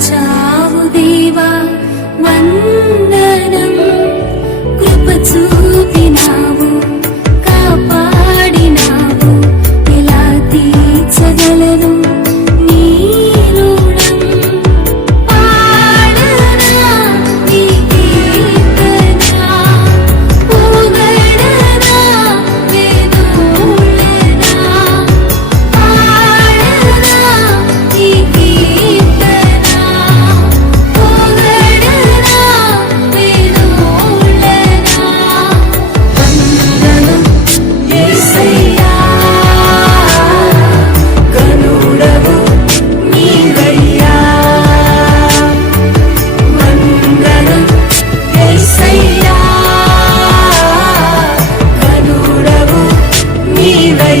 자